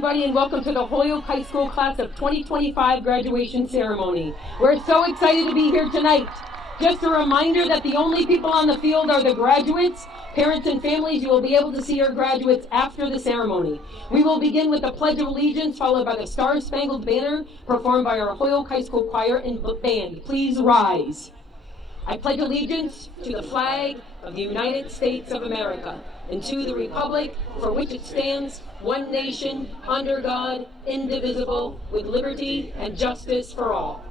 everybody, and welcome to the Holyoke High School Class of 2025 graduation ceremony. We're so excited to be here tonight. Just a reminder that the only people on the field are the graduates. Parents and families, you will be able to see your graduates after the ceremony. We will begin with the Pledge of Allegiance, followed by the Star-Spangled Banner, performed by our Holyoke High School Choir and Band. Please rise. I pledge allegiance to the flag of the United States of America and to the republic for which it stands, one nation, under God, indivisible, with liberty and justice for all.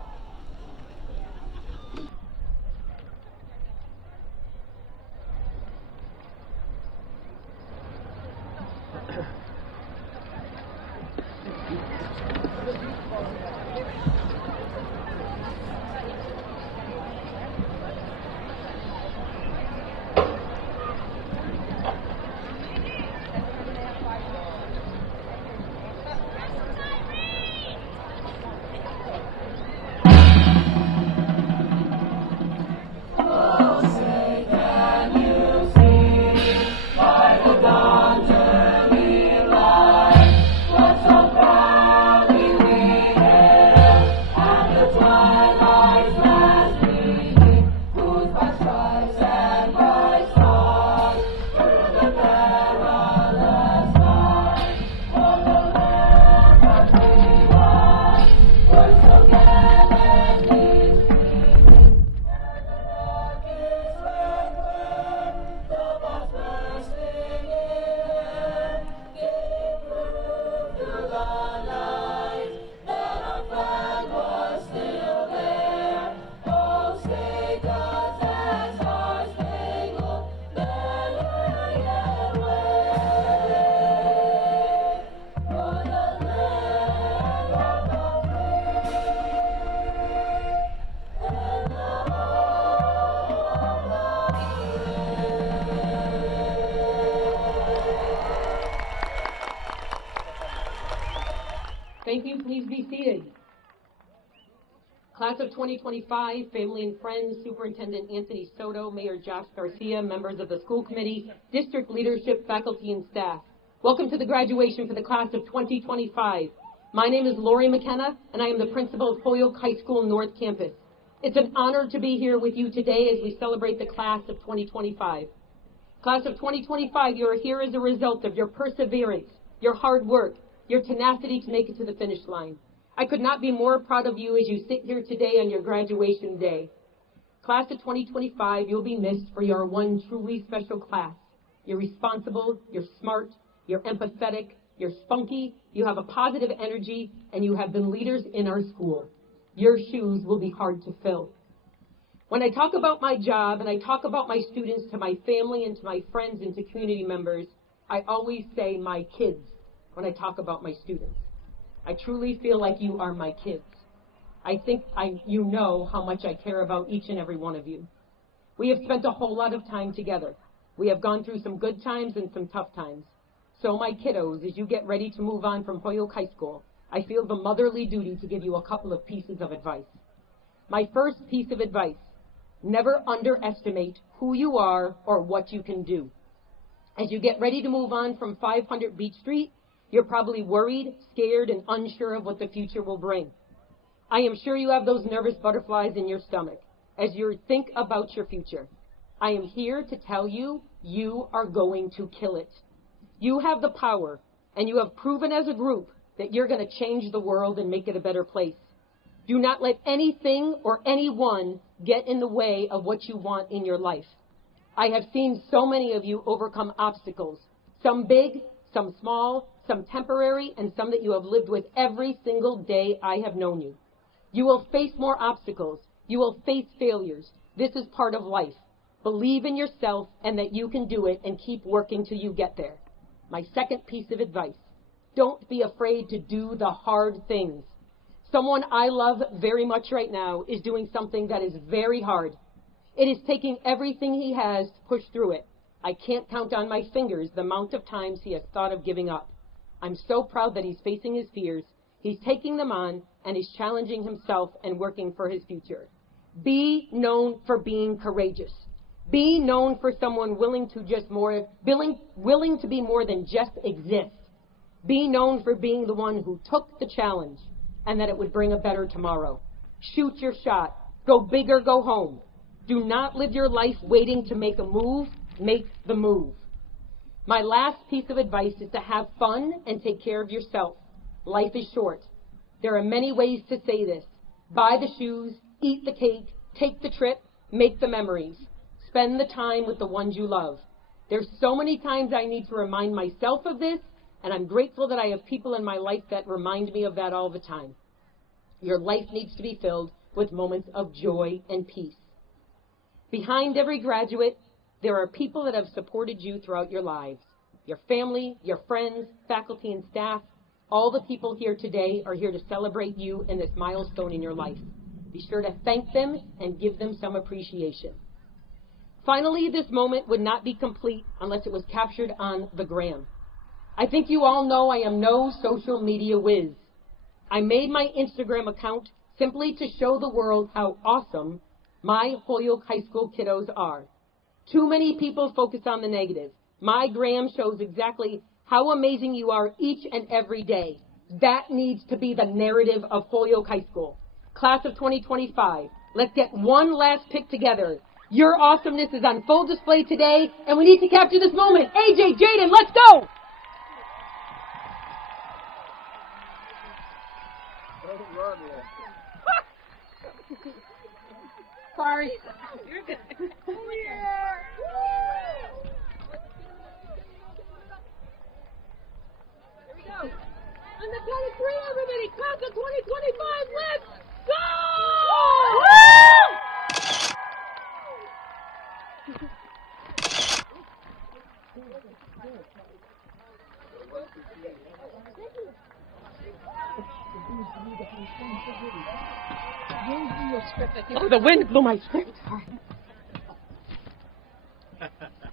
Thank you. Please be seated. Class of 2025, family and friends, Superintendent Anthony Soto, Mayor Josh Garcia, members of the school committee, district leadership, faculty, and staff. Welcome to the graduation for the class of 2025. My name is Lori McKenna, and I am the principal of Holyoke High School North Campus. It's an honor to be here with you today as we celebrate the class of 2025. Class of 2025, you are here as a result of your perseverance, your hard work, your tenacity to make it to the finish line. I could not be more proud of you as you sit here today on your graduation day. Class of 2025, you'll be missed for your one truly special class. You're responsible, you're smart, you're empathetic, you're spunky, you have a positive energy, and you have been leaders in our school. Your shoes will be hard to fill. When I talk about my job and I talk about my students to my family and to my friends and to community members, I always say my kids when I talk about my students. I truly feel like you are my kids. I think you know how much I care about each and every one of you. We have spent a whole lot of time together. We have gone through some good times and some tough times. So my kiddos, as you get ready to move on from Holyoke High School, I feel the motherly duty to give you a couple of pieces of advice. My first piece of advice, never underestimate who you are or what you can do. As you get ready to move on from 500 Beach Street, you're probably worried, scared, and unsure of what the future will bring. I am sure you have those nervous butterflies in your stomach as you think about your future. I am here to tell you, you are going to kill it. You have the power, and you have proven as a group that you're going to change the world and make it a better place. Do not let anything or anyone get in the way of what you want in your life. I have seen so many of you overcome obstacles, some big, some small, some temporary, and some that you have lived with every single day I have known you. You will face more obstacles. You will face failures. This is part of life. Believe in yourself and that you can do it and keep working till you get there. My second piece of advice, don't be afraid to do the hard things. Someone I love very much right now is doing something that is very hard. It is taking everything he has to push through it. I can't count on my fingers the amount of times he has thought of giving up. I'm so proud that he's facing his fears. He's taking them on, and he's challenging himself and working for his future. Be known for being courageous. Be known for someone willing to be more than just exist. Be known for being the one who took the challenge and that it would bring a better tomorrow. Shoot your shot. Go big or go home. Do not live your life waiting to make a move. Make the move. My last piece of advice is to have fun and take care of yourself. Life is short. There are many ways to say this. Buy the shoes, eat the cake, take the trip, make the memories. Spend the time with the ones you love. There's so many times I need to remind myself of this, and I'm grateful that I have people in my life that remind me of that all the time. Your life needs to be filled with moments of joy and peace. Behind every graduate, there are people that have supported you throughout your lives. Your family, your friends, faculty and staff, all the people here today are here to celebrate you and this milestone in your life. Be sure to thank them and give them some appreciation. Finally, this moment would not be complete unless it was captured on the gram. I think you all know I am no social media whiz. I made my Instagram account simply to show the world how awesome my Holyoke High School kiddos are. Too many people focus on the negative. My gram shows exactly how amazing you are each and every day. That needs to be the narrative of Holyoke High School. Class of 2025, let's get one last pic together. Your awesomeness is on full display today, and we need to capture this moment. AJ, Jaden, let's go! Sorry. You're good. Yeah. Here we go. On the count of three, everybody. Class of 2025, let's go! Oh, the wind blew my script.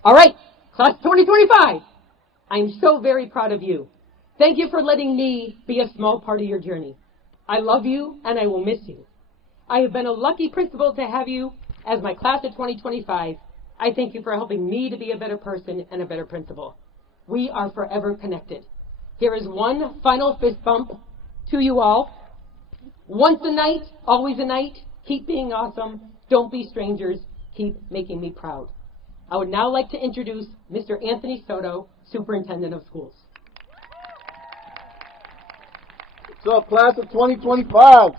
All right, class 2025. I'm so very proud of you. Thank you for letting me be a small part of your journey. I love you, and I will miss you. I have been a lucky principal to have you as my class of 2025. I thank you for helping me to be a better person and a better principal. We are forever connected. Here is one final fist bump to you all. Once a night, always a night. Keep being awesome. Don't be strangers. Keep making me proud. I would now like to introduce Mr. Anthony Soto, Superintendent of Schools. What's up, class of 2025?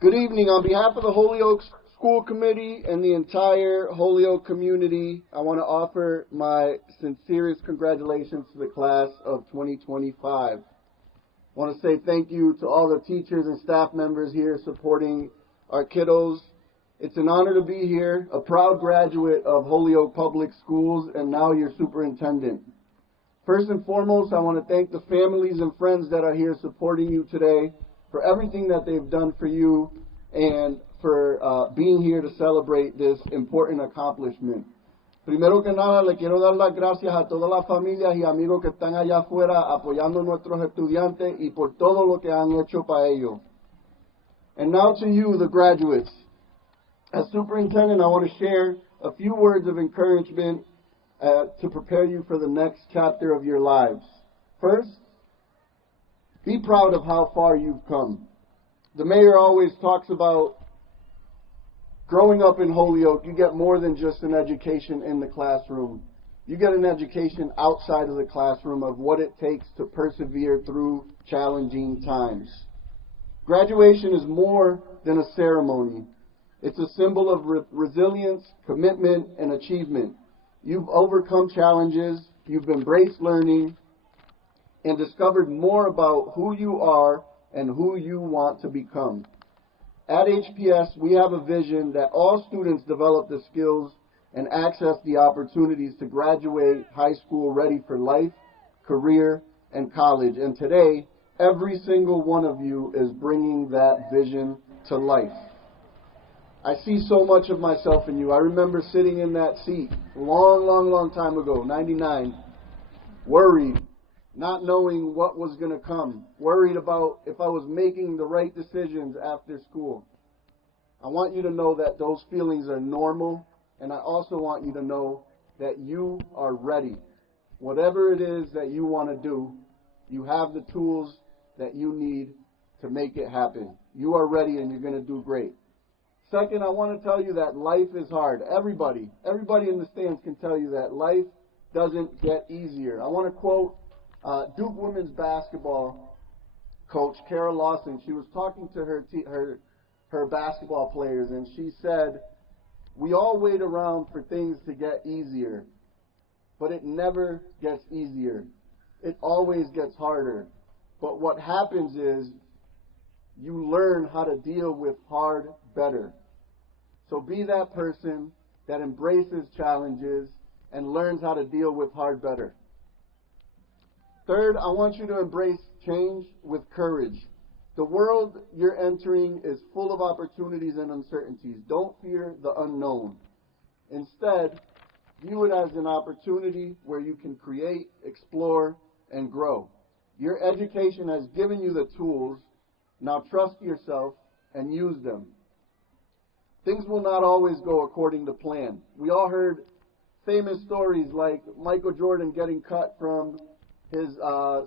Good evening. On behalf of the Holyoke School Committee and the entire Holyoke community, I want to offer my sincerest congratulations to the class of 2025. I want to say thank you to all the teachers and staff members here supporting our kiddos. It's an honor to be here, a proud graduate of Holyoke Public Schools, and now your superintendent. First and foremost, I want to thank the families and friends that are here supporting you today for everything that they've done for you and for being here to celebrate this important accomplishment. Primero que nada, le quiero dar las gracias a todas las familias y amigos que están allá afuera apoyando a nuestros estudiantes y por todo lo que han hecho para ellos. And now to you, the graduates. As superintendent, I want to share a few words of encouragement to prepare you for the next chapter of your lives. First, be proud of how far you've come. The mayor always talks about growing up in Holyoke, you get more than just an education in the classroom. You get an education outside of the classroom of what it takes to persevere through challenging times. Graduation is more than a ceremony. It's a symbol of resilience, commitment, and achievement. You've overcome challenges, you've embraced learning, and discovered more about who you are and who you want to become. At HPS, we have a vision that all students develop the skills and access the opportunities to graduate high school ready for life, career, and college. And today, every single one of you is bringing that vision to life. I see so much of myself in you. I remember sitting in that seat a long time ago, 99, worried, not knowing what was going to come, worried about if I was making the right decisions after school. I want you to know that those feelings are normal, and I also want you to know that you are ready. Whatever it is that you want to do, you have the tools that you need to make it happen. You are ready and you're going to do great. Second, I want to tell you that life is hard. Everybody in the stands can tell you that life doesn't get easier. I want to quote Duke women's basketball coach Kara Lawson. She was talking to her basketball players, and she said, "We all wait around for things to get easier, but it never gets easier. It always gets harder. But what happens is you learn how to deal with hard better." So be that person that embraces challenges and learns how to deal with hard better. Third, I want you to embrace change with courage. The world you're entering is full of opportunities and uncertainties. Don't fear the unknown. Instead, view it as an opportunity where you can create, explore, and grow. Your education has given you the tools. Now trust yourself and use them. Things will not always go according to plan. We all heard famous stories like Michael Jordan getting cut from his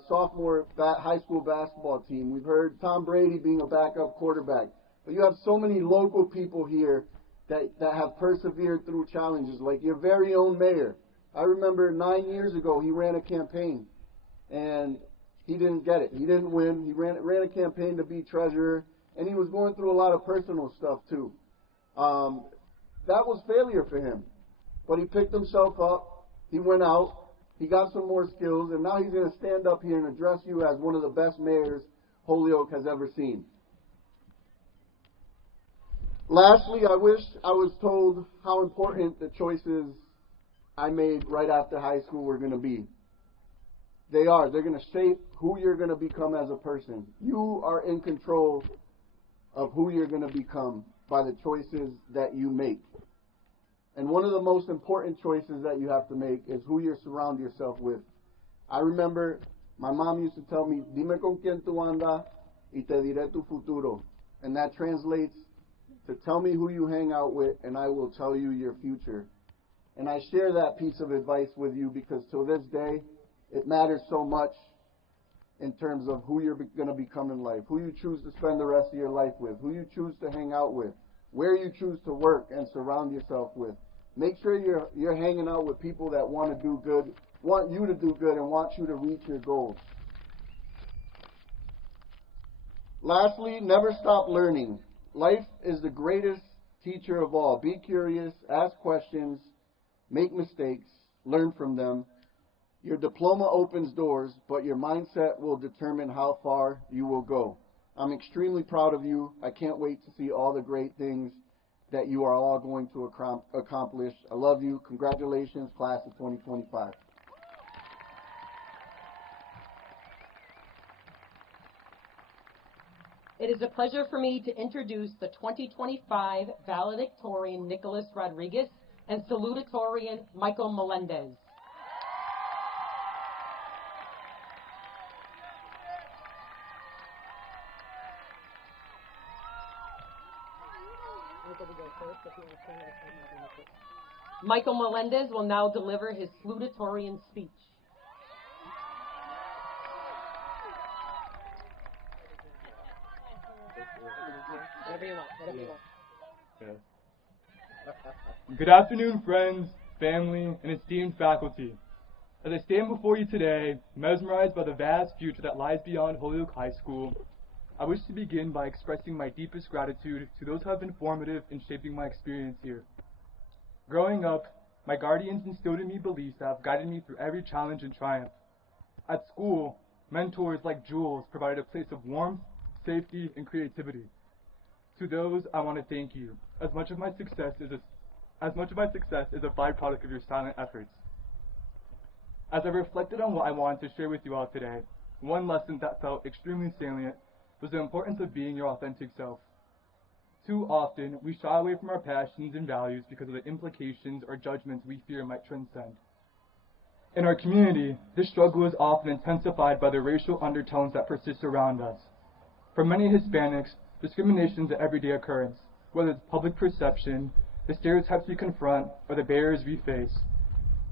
sophomore high school basketball team. We've heard Tom Brady being a backup quarterback. But you have so many local people here that have persevered through challenges, like your very own mayor. I remember 9 years ago he ran a campaign, and he didn't get it. He didn't win. He ran a campaign to be treasurer, and he was going through a lot of personal stuff too. That was failure for him. But he picked himself up, he went out, he got some more skills, and now he's going to stand up here and address you as one of the best mayors Holyoke has ever seen. Lastly, I wish I was told how important the choices I made right after high school were going to be. They are. They're going to shape who you're going to become as a person. You are in control of who you're going to become by the choices that you make. And one of the most important choices that you have to make is who you surround yourself with. I remember my mom used to tell me, "Dime con quién tú andas y te diré tu futuro." And that translates to tell me who you hang out with and I will tell you your future. And I share that piece of advice with you because to this day, it matters so much in terms of who you're going to become in life, who you choose to spend the rest of your life with, who you choose to hang out with, where you choose to work and surround yourself with. Make sure you're hanging out with people that want to do good, want you to do good, and want you to reach your goals. Lastly, never stop learning. Life is the greatest teacher of all. Be curious, ask questions, make mistakes, learn from them. Your diploma opens doors, but your mindset will determine how far you will go. I'm extremely proud of you. I can't wait to see all the great things that you are all going to accomplish. I love you. Congratulations, class of 2025. It is a pleasure for me to introduce the 2025 valedictorian Nicholas Rodriguez and salutatorian Michael Melendez. Michael Melendez will now deliver his salutatorian speech. Whatever you want. Good afternoon, friends, family, and esteemed faculty. As I stand before you today, mesmerized by the vast future that lies beyond Holyoke High School, I wish to begin by expressing my deepest gratitude to those who have been formative in shaping my experience here. Growing up, my guardians instilled in me beliefs that have guided me through every challenge and triumph. At school, mentors like Jules provided a place of warmth, safety, and creativity. To those, I want to thank you. As much of my success is a byproduct of your silent efforts. As I reflected on what I wanted to share with you all today, one lesson that felt extremely salient was the importance of being your authentic self. Too often, we shy away from our passions and values because of the implications or judgments we fear might transcend. In our community, this struggle is often intensified by the racial undertones that persist around us. For many Hispanics, discrimination is an everyday occurrence, whether it's public perception, the stereotypes we confront, or the barriers we face.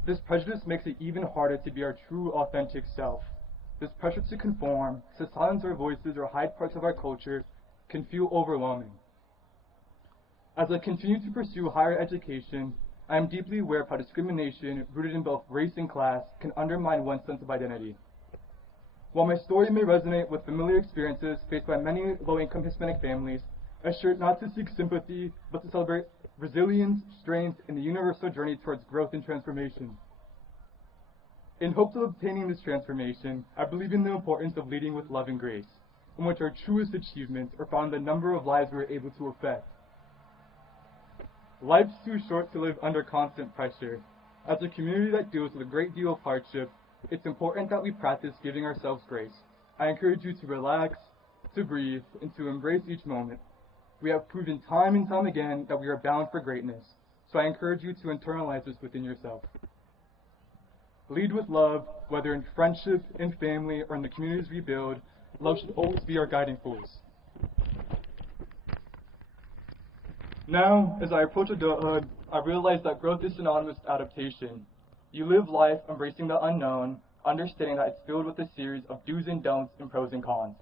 This prejudice makes it even harder to be our true, authentic self. This pressure to conform, to silence our voices or hide parts of our culture can feel overwhelming. As I continue to pursue higher education, I am deeply aware of how discrimination, rooted in both race and class, can undermine one's sense of identity. While my story may resonate with familiar experiences faced by many low-income Hispanic families, I assure not to seek sympathy, but to celebrate resilience, strength, and the universal journey towards growth and transformation. In hopes of obtaining this transformation, I believe in the importance of leading with love and grace, in which our truest achievements are found in the number of lives we are able to affect. Life's too short to live under constant pressure. As a community that deals with a great deal of hardship, it's important that we practice giving ourselves grace. I encourage you to relax, to breathe, and to embrace each moment. We have proven time and time again that we are bound for greatness, so I encourage you to internalize this within yourself. Lead with love, whether in friendship, in family, or in the communities we build. Love should always be our guiding force. Now, as I approach adulthood, I realize that growth is synonymous with adaptation. You live life embracing the unknown, understanding that it's filled with a series of do's and don'ts and pros and cons.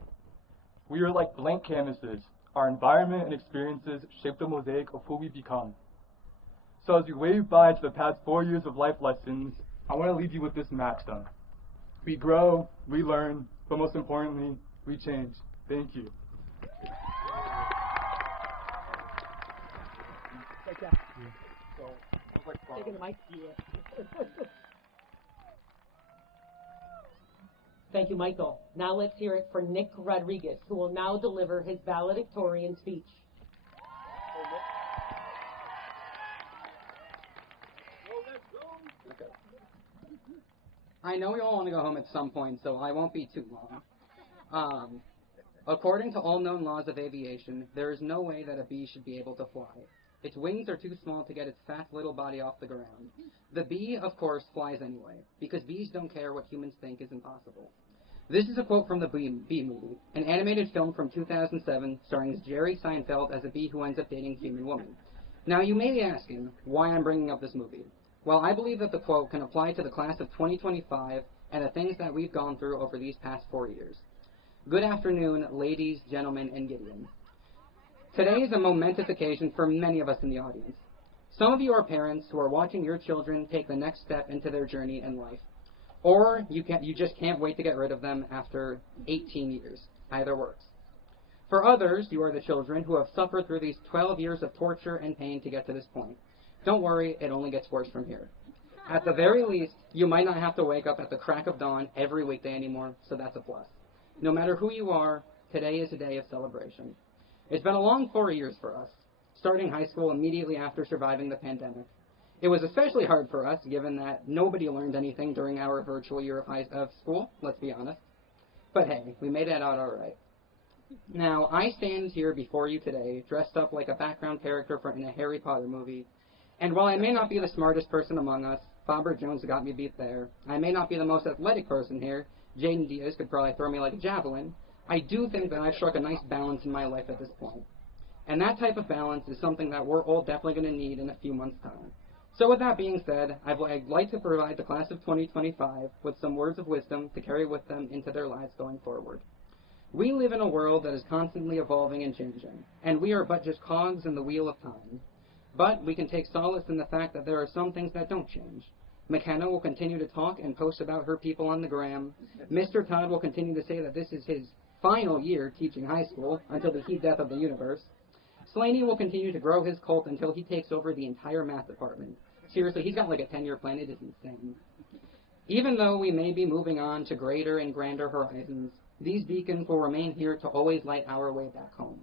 We are like blank canvases. Our environment and experiences shape the mosaic of who we become. So as we wave bye to the past 4 years of life lessons, I want to leave you with this maxim. We grow, we learn, but most importantly, we change. Thank you. Taking the mic. Thank you, Michael. Now let's hear it for Nick Rodriguez, who will now deliver his valedictorian speech. I know we all want to go home at some point, so I won't be too long. According to all known laws of aviation, there is no way that a bee should be able to fly. Its wings are too small to get its fat little body off the ground. The bee, of course, flies anyway, because bees don't care what humans think is impossible. This is a quote from the Bee Movie, an animated film from 2007 starring Jerry Seinfeld as a bee who ends up dating a human woman. Now, you may be asking why I'm bringing up this movie. Well, I believe that the quote can apply to the class of 2025 and the things that we've gone through over these past 4 years. Good afternoon, ladies, gentlemen, and Gideon. Today is a momentous occasion for many of us in the audience. Some of you are parents who are watching your children take the next step into their journey in life. Or you just can't wait to get rid of them after 18 years. Either works. For others, you are the children who have suffered through these 12 years of torture and pain to get to this point. Don't worry, it only gets worse from here. At the very least, you might not have to wake up at the crack of dawn every weekday anymore, so that's a plus. No matter who you are, today is a day of celebration. It's been a long 4 years for us, starting high school immediately after surviving the pandemic. It was especially hard for us, given that nobody learned anything during our virtual year of school, let's be honest. But hey, we made it out all right. Now, I stand here before you today, dressed up like a background character in a Harry Potter movie, and while I may not be the smartest person among us, Bobber Jones got me beat there, I may not be the most athletic person here, Jaden Diaz could probably throw me like a javelin, I do think that I've struck a nice balance in my life at this point. And that type of balance is something that we're all definitely going to need in a few months' time. So with that being said, I'd like to provide the class of 2025 with some words of wisdom to carry with them into their lives going forward. We live in a world that is constantly evolving and changing, and we are but just cogs in the wheel of time. But we can take solace in the fact that there are some things that don't change. McKenna will continue to talk and post about her people on the gram. Mr. Todd will continue to say that this is his final year teaching high school until the heat death of the universe. Slaney will continue to grow his cult until he takes over the entire math department. Seriously, he's got like a 10-year plan. It is insane. Even though we may be moving on to greater and grander horizons, these beacons will remain here to always light our way back home.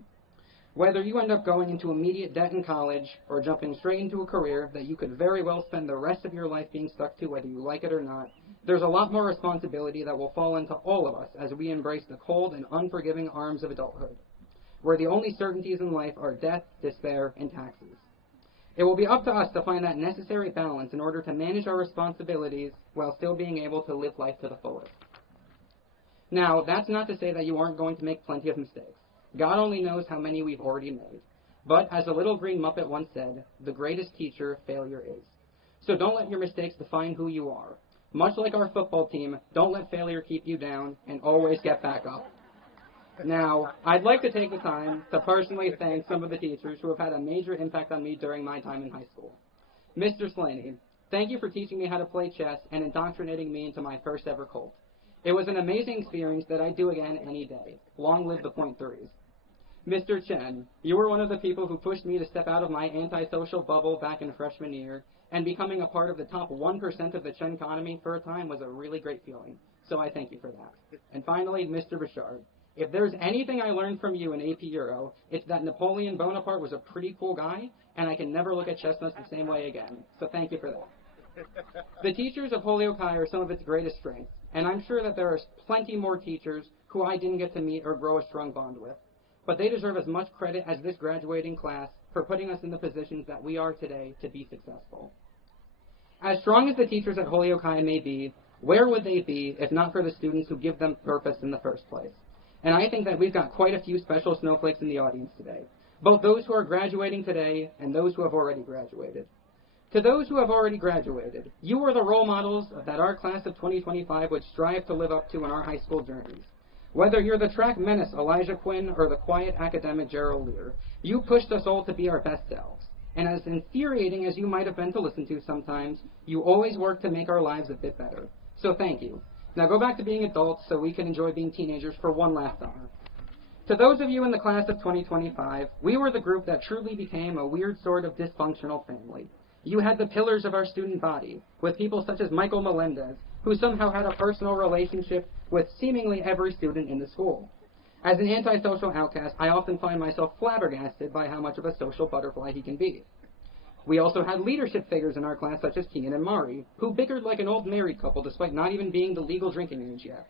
Whether you end up going into immediate debt in college or jumping straight into a career that you could very well spend the rest of your life being stuck to whether you like it or not, there's a lot more responsibility that will fall into all of us as we embrace the cold and unforgiving arms of adulthood, where the only certainties in life are death, despair, and taxes. It will be up to us to find that necessary balance in order to manage our responsibilities while still being able to live life to the fullest. Now, that's not to say that you aren't going to make plenty of mistakes. God only knows how many we've already made. But as the little green Muppet once said, the greatest teacher failure is. So don't let your mistakes define who you are. Much like our football team, don't let failure keep you down, and always get back up. Now, I'd like to take the time to personally thank some of the teachers who have had a major impact on me during my time in high school. Mr. Slaney, thank you for teaching me how to play chess and indoctrinating me into my first ever Colt. It was an amazing experience that I'd do again any day. Long live the .3s. Mr. Chen, you were one of the people who pushed me to step out of my antisocial bubble back in freshman year, and becoming a part of the top 1% of the Chen economy for a time was a really great feeling. So I thank you for that. And finally, Mr. Bouchard, if there's anything I learned from you in AP Euro, it's that Napoleon Bonaparte was a pretty cool guy, and I can never look at chestnuts the same way again. So thank you for that. The teachers of Holyoke High are some of its greatest strengths, and I'm sure that there are plenty more teachers who I didn't get to meet or grow a strong bond with. But they deserve as much credit as this graduating class for putting us in the positions that we are today to be successful. As strong as the teachers at Holyoke High may be, where would they be if not for the students who give them purpose in the first place? And I think that we've got quite a few special snowflakes in the audience today, both those who are graduating today and those who have already graduated. To those who have already graduated, you are the role models that our class of 2025 would strive to live up to in our high school journeys. Whether you're the track menace Elijah Quinn or the quiet academic Gerald Lear, you pushed us all to be our best selves. And as infuriating as you might have been to listen to sometimes, you always worked to make our lives a bit better. So thank you. Now go back to being adults so we can enjoy being teenagers for one last summer. To those of you in the class of 2025, we were the group that truly became a weird sort of dysfunctional family. You had the pillars of our student body, with people such as Michael Melendez, who somehow had a personal relationship with seemingly every student in the school. As an antisocial outcast, I often find myself flabbergasted by how much of a social butterfly he can be. We also had leadership figures in our class such as Kean and Mari, who bickered like an old married couple despite not even being the legal drinking age yet.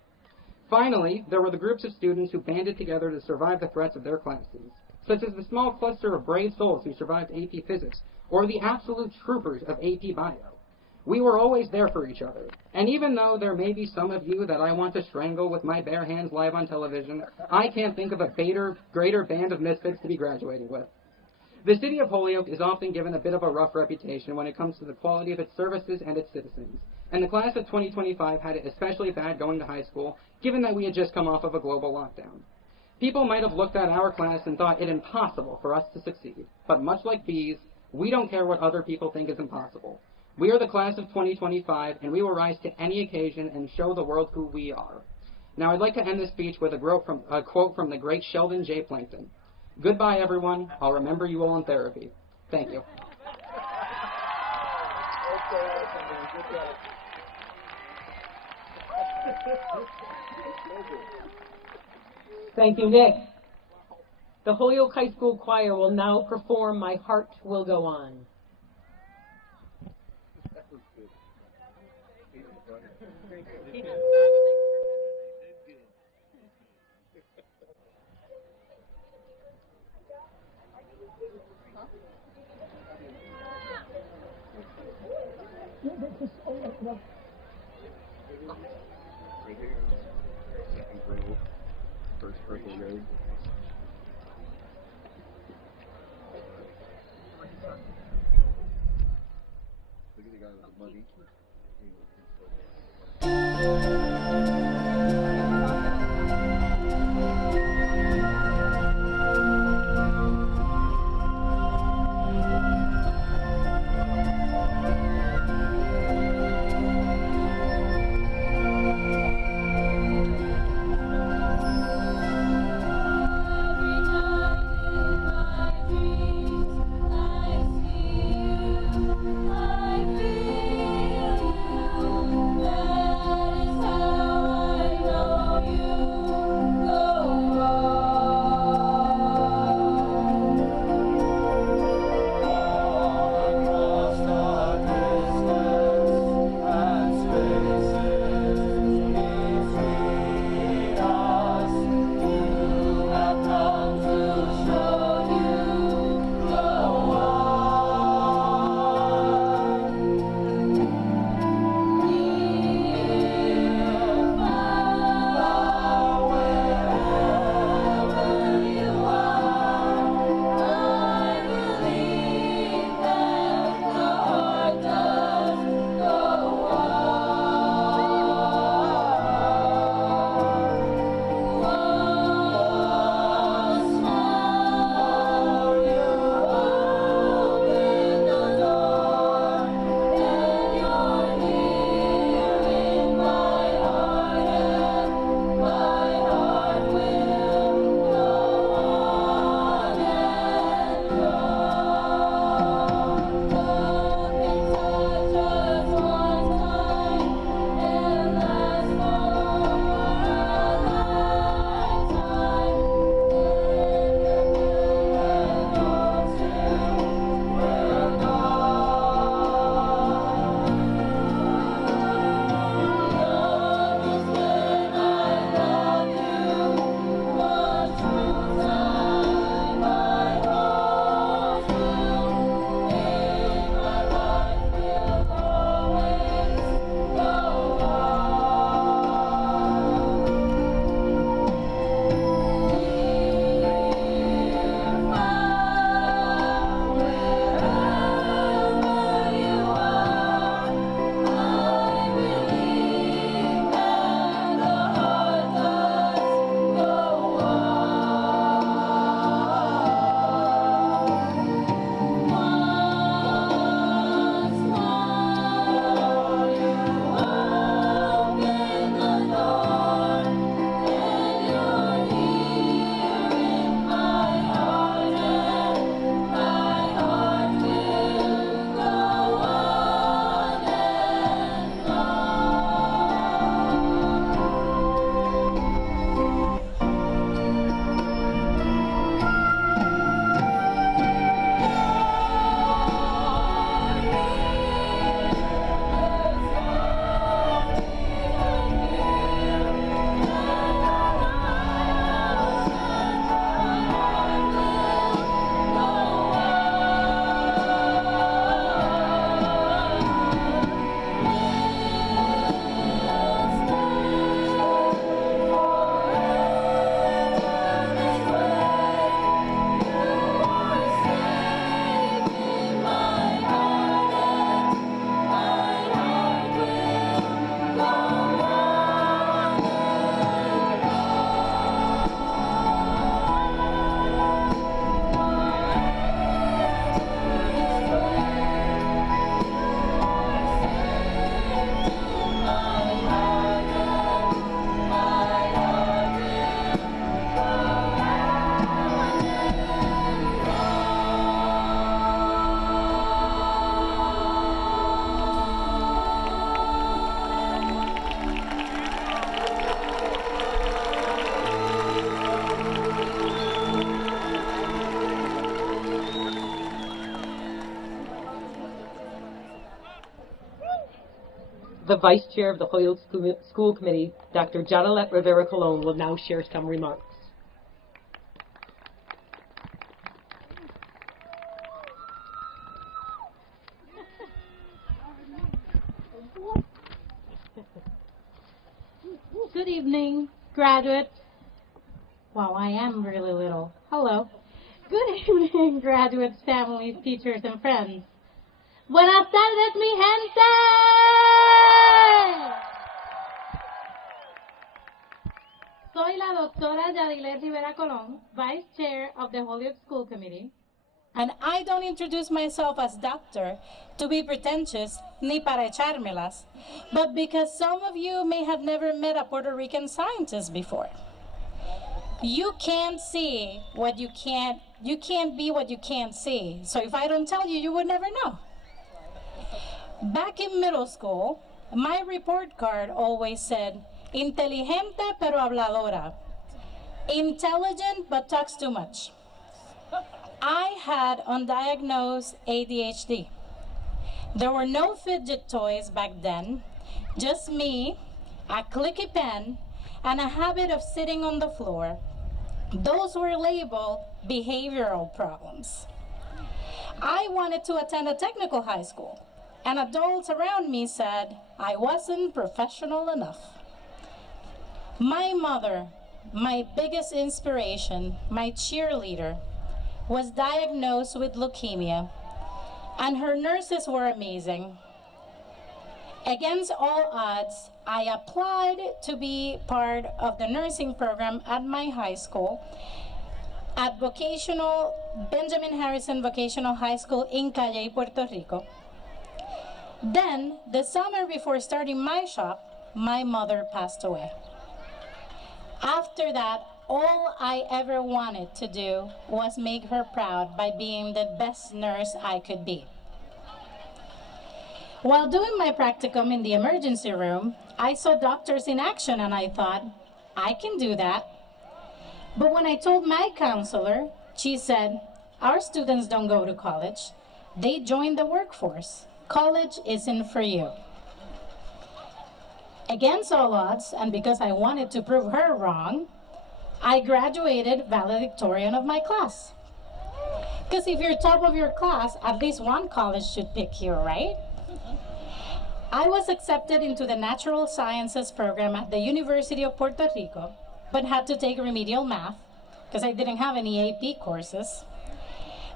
Finally, there were the groups of students who banded together to survive the threats of their classes, such as the small cluster of brave souls who survived AP Physics, or the absolute troopers of AP Bio. We were always there for each other, and even though there may be some of you that I want to strangle with my bare hands live on television, I can't think of a greater band of misfits to be graduating with. The city of Holyoke is often given a bit of a rough reputation when it comes to the quality of its services and its citizens, and the class of 2025 had it especially bad going to high school, given that we had just come off of a global lockdown. People might have looked at our class and thought it impossible for us to succeed, but much like bees, we don't care what other people think is impossible. We are the class of 2025, and we will rise to any occasion and show the world who we are. Now, I'd like to end this speech with a quote from the great Sheldon J. Plankton. Goodbye, everyone. I'll remember you all in therapy. Thank you. Thank you, Nick. The Holyoke High School Choir will now perform My Heart Will Go On. First purple road. Look at the guy with the money. I feel you, that is how Vice Chair of the Holyoke School Committee, Dr. Jadalet Rivera Colon, will now share some remarks. Good evening, graduates. Wow, I am really little. Hello. Good evening, graduates, families, teachers, and friends. Buenas tardes, mi gente! Soy la doctora Yadilet Rivera Colon, Vice Chair of the Holyoke School Committee. And I don't introduce myself as doctor to be pretentious ni para echármelas, but because some of you may have never met a Puerto Rican scientist before. You can't see what you can't be what you can't see. So if I don't tell you, you would never know. Back in middle school, my report card always said, inteligente pero habladora. Intelligent but talks too much. I had undiagnosed ADHD. There were no fidget toys back then, just me, a clicky pen, and a habit of sitting on the floor. Those were labeled behavioral problems. I wanted to attend a technical high school, and adults around me said I wasn't professional enough. My mother, my biggest inspiration, my cheerleader, was diagnosed with leukemia, and her nurses were amazing. Against all odds, I applied to be part of the nursing program at my high school, at Benjamin Harrison Vocational High School in Calley, Puerto Rico. Then, the summer before starting my shop, my mother passed away. After that, all I ever wanted to do was make her proud by being the best nurse I could be. While doing my practicum in the emergency room, I saw doctors in action and I thought, I can do that. But when I told my counselor, she said, our students don't go to college. They join the workforce. College isn't for you. Against all odds, and because I wanted to prove her wrong, I graduated valedictorian of my class. Because if you're top of your class, at least one college should pick you, right? I was accepted into the Natural Sciences program at the University of Puerto Rico, but had to take remedial math because I didn't have any AP courses.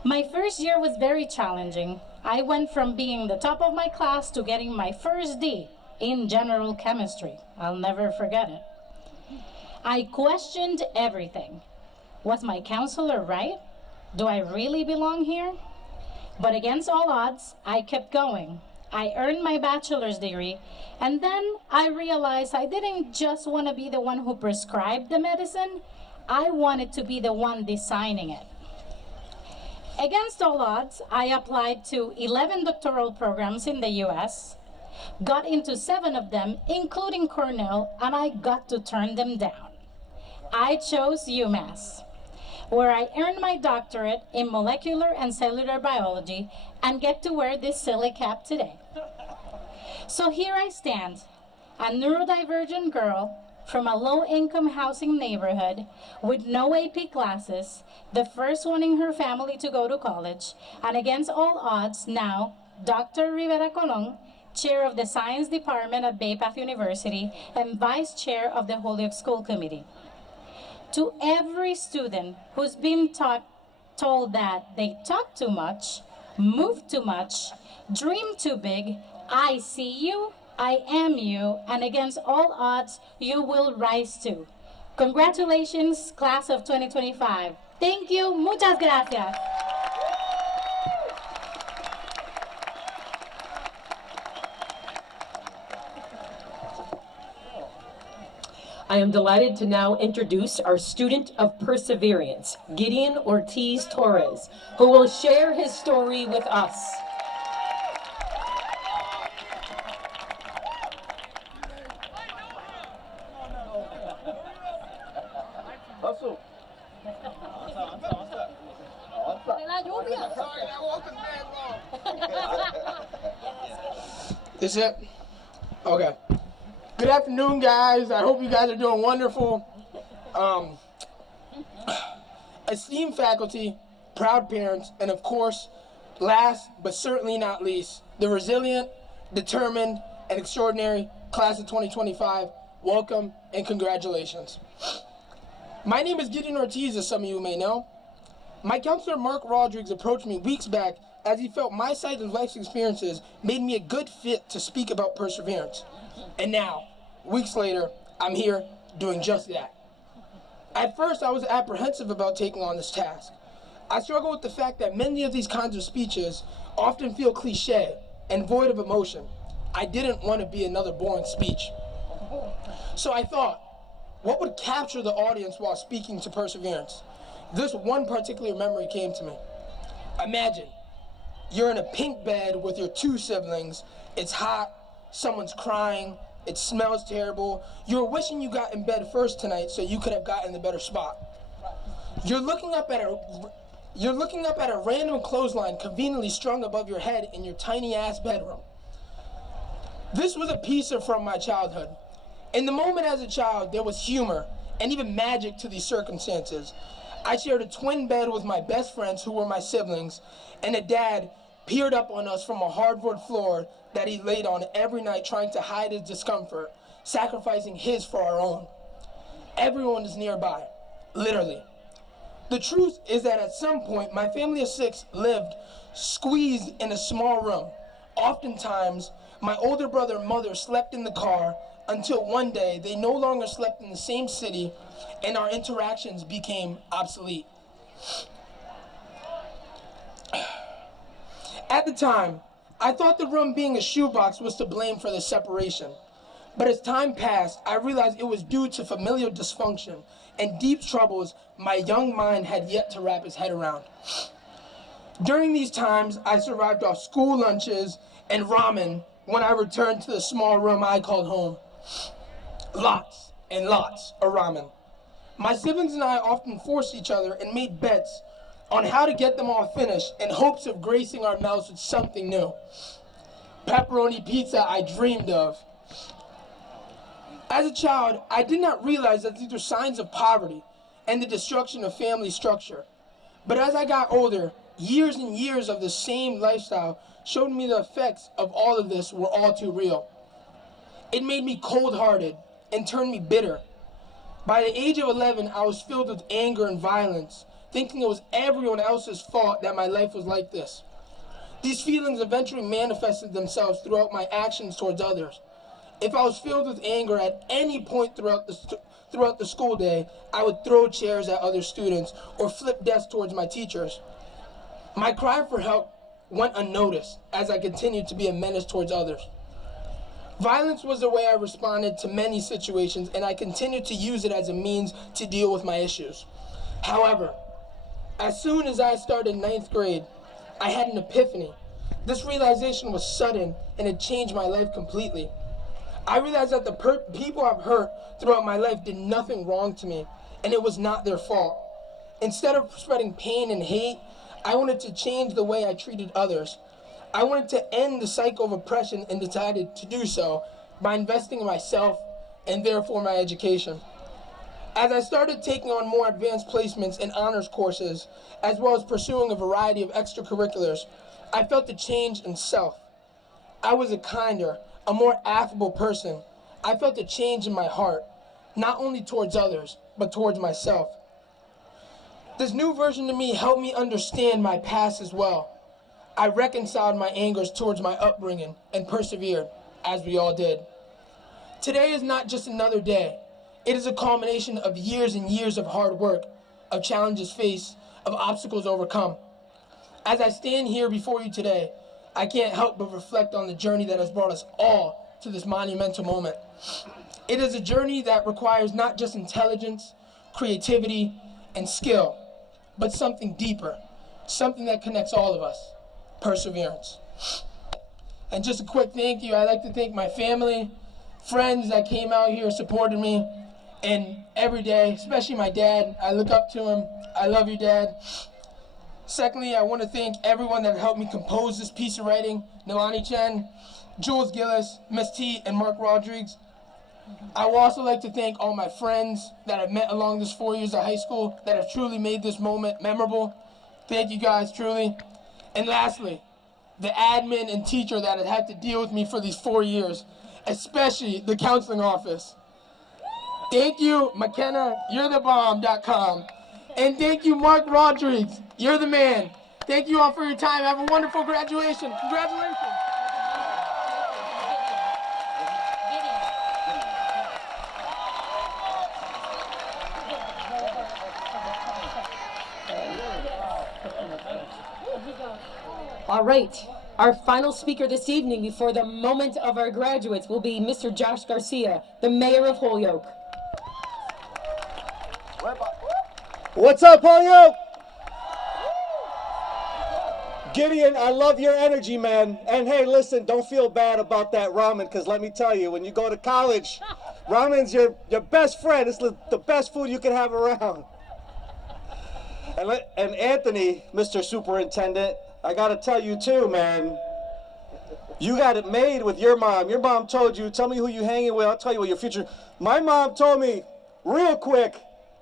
My first year was very challenging. I went from being the top of my class to getting my first D in general chemistry. I'll never forget it. I questioned everything. Was my counselor right? Do I really belong here? But against all odds, I kept going. I earned my bachelor's degree, and then I realized I didn't just want to be the one who prescribed the medicine, I wanted to be the one designing it. Against all odds, I applied to 11 doctoral programs in the US, got into 7 of them, including Cornell, and I got to turn them down. I chose UMass, where I earned my doctorate in molecular and cellular biology and get to wear this silly cap today. So here I stand, a neurodivergent girl from a low-income housing neighborhood with no AP classes, the first one in her family to go to college, and against all odds now, Dr. Rivera Colon, Chair of the Science Department at Bay Path University and Vice Chair of the Holyoke School Committee. To every student who's been told that they talk too much, move too much, dream too big, I see you, I am you, and against all odds, you will rise too. Congratulations, class of 2025. Thank you, muchas gracias. I am delighted to now introduce our student of perseverance, Gideon Ortiz Torres, who will share his story with us. Hustle. Is it? Okay. Good afternoon, guys. I hope you guys are doing wonderful. Esteemed faculty, proud parents, and of course, last but certainly not least, the resilient, determined, and extraordinary class of 2025, welcome and congratulations. My name is Gideon Ortiz, as some of you may know. My counselor, Mark Rodriguez, approached me weeks back as he felt my side of life's experiences made me a good fit to speak about perseverance. And now, weeks later, I'm here doing just that. At first, I was apprehensive about taking on this task. I struggle with the fact that many of these kinds of speeches often feel cliche and void of emotion. I didn't want to be another boring speech. So I thought, what would capture the audience while speaking to perseverance? This one particular memory came to me. Imagine, you're in a pink bed with your two siblings, it's hot, someone's crying, it smells terrible. You're wishing you got in bed first tonight so you could have gotten the better spot. You're looking up at a random clothesline conveniently strung above your head in your tiny ass bedroom. This was a piece from my childhood. In the moment as a child, there was humor and even magic to these circumstances. I shared a twin bed with my best friends who were my siblings, and a dad peered up on us from a hardwood floor that he laid on every night trying to hide his discomfort, sacrificing his for our own. Everyone is nearby, literally. The truth is that at some point, my family of 6 lived squeezed in a small room. Oftentimes, my older brother and mother slept in the car until one day they no longer slept in the same city and our interactions became obsolete. At the time, I thought the room being a shoebox was to blame for the separation. But as time passed, I realized it was due to familial dysfunction and deep troubles my young mind had yet to wrap its head around. During these times, I survived off school lunches and ramen when I returned to the small room I called home. Lots and lots of ramen. My siblings and I often forced each other and made bets on how to get them all finished in hopes of gracing our mouths with something new. Pepperoni pizza I dreamed of. As a child, I did not realize that these were signs of poverty and the destruction of family structure. But as I got older, years and years of the same lifestyle showed me the effects of all of this were all too real. It made me cold-hearted and turned me bitter. By the age of 11, I was filled with anger and violence, thinking it was everyone else's fault that my life was like this. These feelings eventually manifested themselves throughout my actions towards others. If I was filled with anger at any point throughout the school day, I would throw chairs at other students or flip desks towards my teachers. My cry for help went unnoticed as I continued to be a menace towards others. Violence was the way I responded to many situations, and I continued to use it as a means to deal with my issues. However, as soon as I started 9th grade, I had an epiphany. This realization was sudden, and it changed my life completely. I realized that the people I've hurt throughout my life did nothing wrong to me, and it was not their fault. Instead of spreading pain and hate, I wanted to change the way I treated others. I wanted to end the cycle of oppression and decided to do so by investing in myself and therefore my education. As I started taking on more advanced placements and honors courses, as well as pursuing a variety of extracurriculars, I felt a change in self. I was a kinder, a more affable person. I felt a change in my heart, not only towards others, but towards myself. This new version of me helped me understand my past as well. I reconciled my angers towards my upbringing and persevered, as we all did. Today is not just another day. It is a culmination of years and years of hard work, of challenges faced, of obstacles overcome. As I stand here before you today, I can't help but reflect on the journey that has brought us all to this monumental moment. It is a journey that requires not just intelligence, creativity, and skill, but something deeper, something that connects all of us. Perseverance. And just a quick thank you. I'd like to thank my family, friends that came out here, supported me, and every day, especially my dad. I look up to him. I love you, Dad. Secondly, I want to thank everyone that helped me compose this piece of writing. Nilani Chen, Jules Gillis, Miss T, and Mark Rodriguez. I would also like to thank all my friends that I've met along this 4 years of high school that have truly made this moment memorable. Thank you guys, truly. And lastly, the admin and teacher that have had to deal with me for these 4 years, especially the counseling office. Thank you, McKenna, you're the bomb.com. And thank you, Mark Rodriguez, you're the man. Thank you all for your time. Have a wonderful graduation. Congratulations. All right. Our final speaker this evening before the moment of our graduates will be Mr. Josh Garcia, the mayor of Holyoke. What's up, Holyoke? Gideon, I love your energy, man. And hey, listen, don't feel bad about that ramen, because let me tell you, when you go to college, ramen's your best friend. It's the best food you can have around. And Anthony, Mr. Superintendent, I gotta tell you too, man, you got it made with your mom. Your mom told you, tell me who you hanging with, I'll tell you what your future. My mom told me, real quick,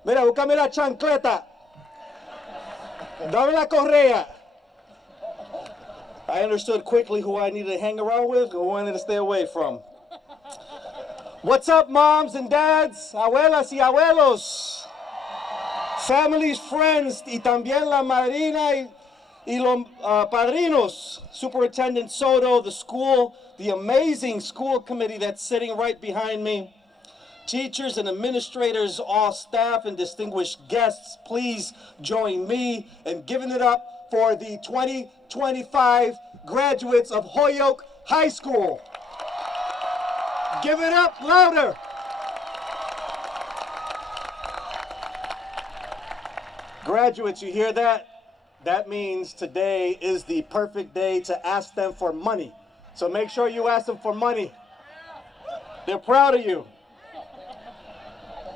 mira, búscame la chancleta. Dame la correa. I understood quickly who I needed to hang around with and who I wanted to stay away from. What's up, moms and dads, abuelas y abuelos, families, friends, y también la madrina y los padrinos, Superintendent Soto, the school, the amazing school committee that's sitting right behind me, teachers and administrators, all staff and distinguished guests, please join me in giving it up for the 2025 graduates of Holyoke High School. Give it up louder. Graduates, you hear that? That means today is the perfect day to ask them for money. So make sure you ask them for money. They're proud of you.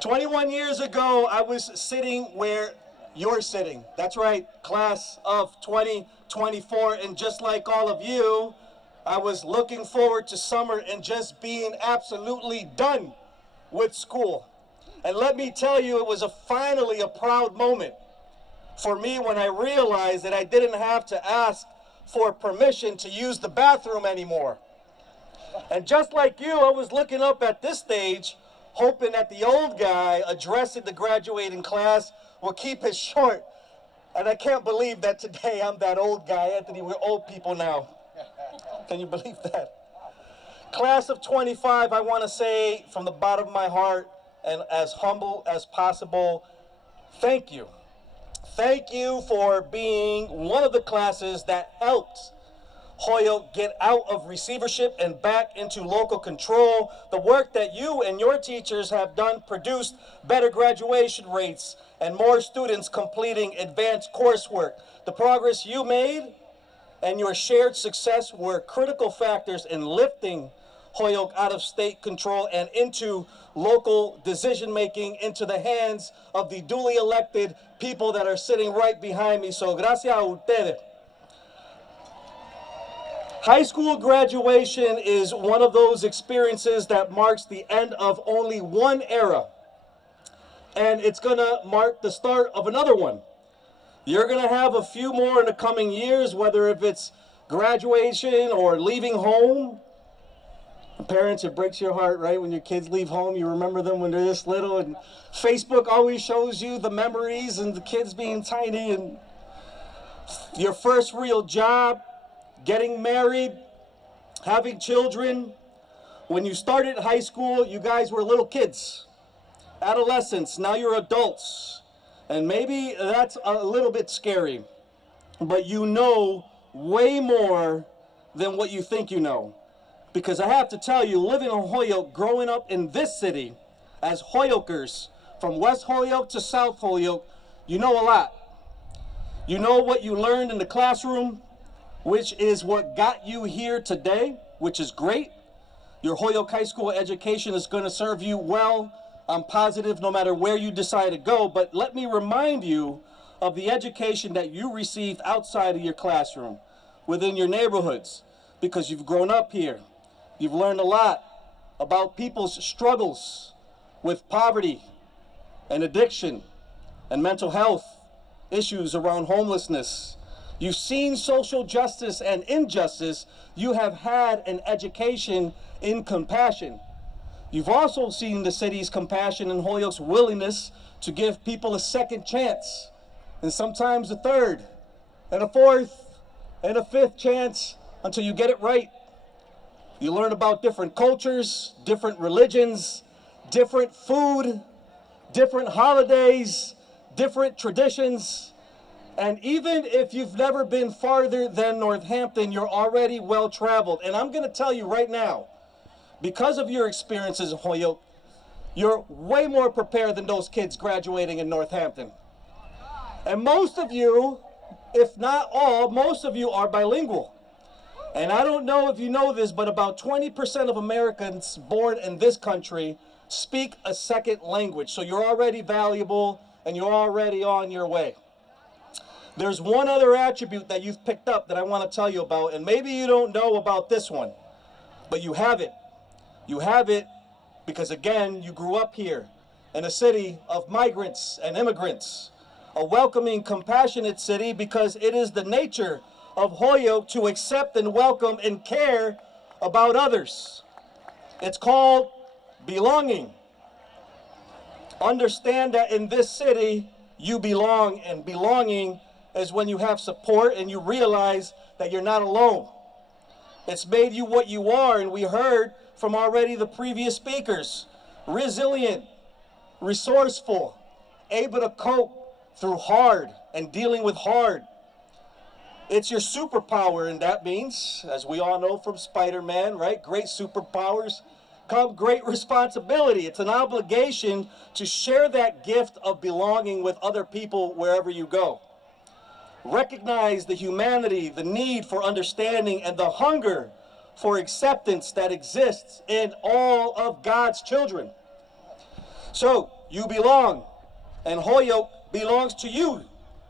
21 years ago, I was sitting where you're sitting. That's right, class of 2024. And just like all of you, I was looking forward to summer and just being absolutely done with school. And let me tell you, it was finally a proud moment for me when I realized that I didn't have to ask for permission to use the bathroom anymore. And just like you, I was looking up at this stage, hoping that the old guy addressing the graduating class will keep it short. And I can't believe that today I'm that old guy. Anthony, we're old people now. Can you believe that? Class of 25, I want to say from the bottom of my heart and as humble as possible, thank you. Thank you for being one of the classes that helped Holyoke get out of receivership and back into local control. The work that you and your teachers have done produced better graduation rates and more students completing advanced coursework. The progress you made and your shared success were critical factors in lifting Holyoke out of state control and into local decision-making into the hands of the duly elected people that are sitting right behind me. So gracias a ustedes. High school graduation is one of those experiences that marks the end of only one era. And it's gonna mark the start of another one. You're gonna have a few more in the coming years, whether if it's graduation or leaving home. Parents, it breaks your heart, right? When your kids leave home, you remember them when they're this little, and Facebook always shows you the memories and the kids being tiny, and your first real job, getting married, having children. When you started high school, you guys were little kids, adolescents, now you're adults. And maybe that's a little bit scary, but you know way more than what you think you know. Because I have to tell you, living in Holyoke, growing up in this city, as Hoyokers, from West Holyoke to South Holyoke, you know a lot. You know what you learned in the classroom, which is what got you here today, which is great. Your Holyoke High School education is going to serve you well. I'm positive no matter where you decide to go, but let me remind you of the education that you received outside of your classroom, within your neighborhoods, because you've grown up here. You've learned a lot about people's struggles with poverty and addiction and mental health issues around homelessness. You've seen social justice and injustice. You have had an education in compassion. You've also seen the city's compassion and Holyoke's willingness to give people a second chance, and sometimes a third, and a fourth, and a fifth chance until you get it right. You learn about different cultures, different religions, different food, different holidays, different traditions. And even if you've never been farther than Northampton, you're already well traveled. And I'm gonna tell you right now, because of your experiences in Holyoke, you're way more prepared than those kids graduating in Northampton. And most of you, if not all, most of you are bilingual. And I don't know if you know this, but about 20% of Americans born in this country speak a second language. So you're already valuable and you're already on your way. There's one other attribute that you've picked up that I want to tell you about, and maybe you don't know about this one, but you have it. You have it because, again, you grew up here in a city of migrants and immigrants, a welcoming, compassionate city because it is the nature of Holyoke to accept and welcome and care about others. It's called belonging. Understand that in this city, you belong, and belonging is when you have support and you realize that you're not alone. It's made you what you are, and we heard from already the previous speakers. Resilient, resourceful, able to cope through hard and dealing with hard. It's your superpower, and that means, as we all know from Spider-Man, right? Great superpowers come great responsibility. It's an obligation to share that gift of belonging with other people wherever you go. Recognize the humanity, the need for understanding, and the hunger for acceptance that exists in all of God's children. So, you belong, and Holyoke belongs to you.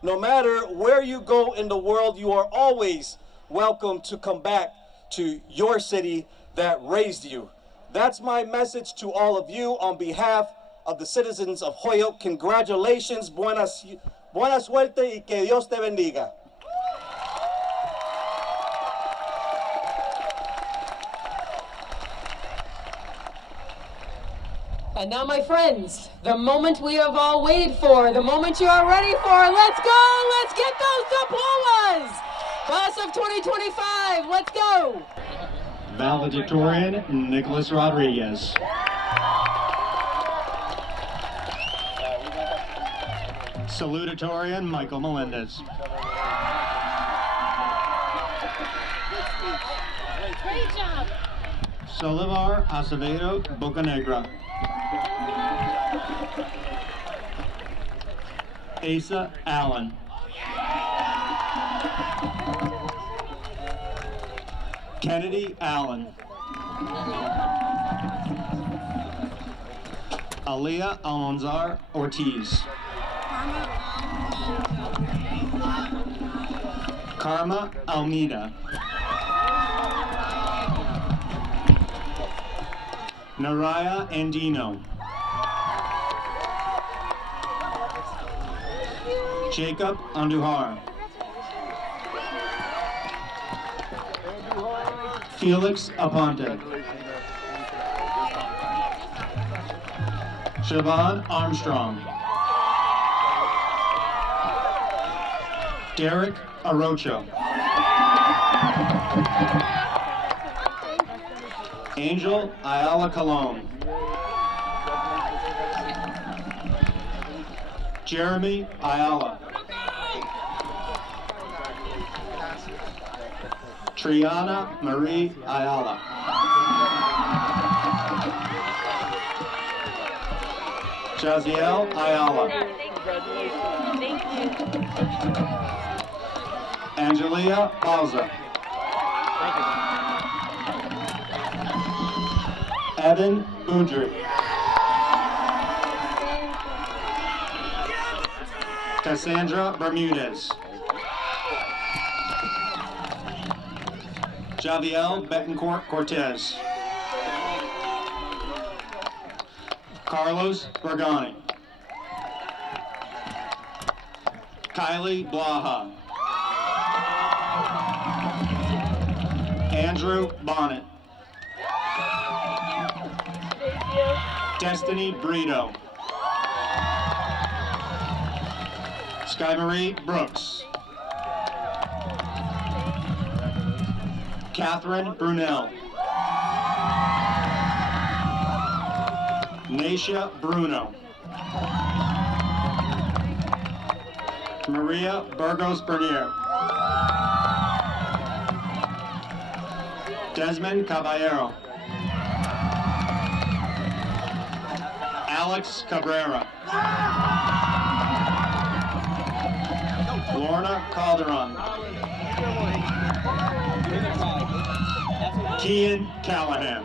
No matter where you go in the world, you are always welcome to come back to your city that raised you. That's my message to all of you on behalf of the citizens of Holyoke. Congratulations, buena suerte y que Dios te bendiga. And now, my friends, the moment we have all waited for, the moment you are ready for, let's go! Let's get those diplomas! Class of 2025, let's go! Valedictorian, Nicholas Rodriguez. Salutatorian, Michael Melendez. Great job. Solivar Acevedo Bocanegra. Asa Allen. Kennedy Allen. Aliyah Almanzar Ortiz. Karma Almeida. Naraya Andino. Jacob Andujar. Felix Aponte. Siobhan Armstrong. Derek Arocho. Angel Ayala Colon. Jeremy Ayala. Triana Marie Ayala. Jaziel Ayala. Angelia Balza. Evan Boudry. Cassandra Bermudez. Javiel Betancourt Cortez. Carlos Bergani. Kylie Blaha. Andrew Bonnet. Destiny Brito. Sky Marie Brooks. Catherine Brunel. Nacia Bruno. Maria Burgos Bernier. Desmond Caballero. Alex Cabrera. Lorna Calderon. Kian Callahan.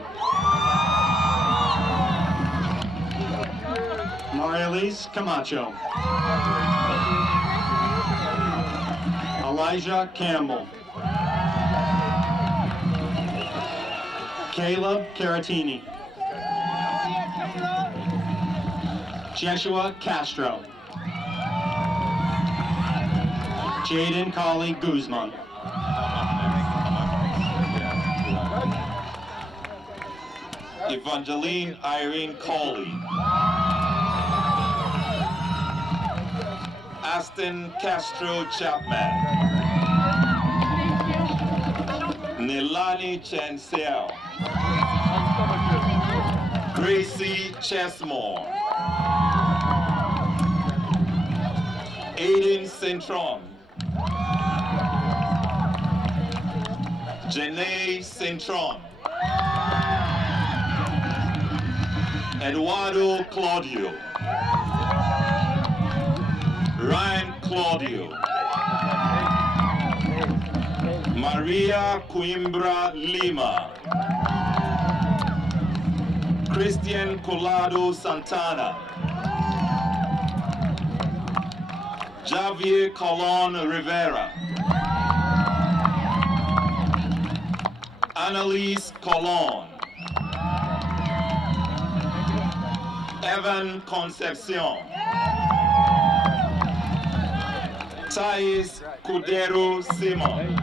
Maria-Elise Camacho. Elijah Campbell. Caleb Caratini. Jeshua Castro. Jaden Colley Guzman. Evangeline Irene Colley. Aston Castro Chapman. Nilani Chansel. Gracie Chesmore. Aiden Centron. Janae Centron. Eduardo Claudio. Ryan Claudio. Maria Coimbra Lima. Christian Colado Santana. Javier Colon Rivera. Annalise Colon. Evan Concepcion. Thais Cudero Simon.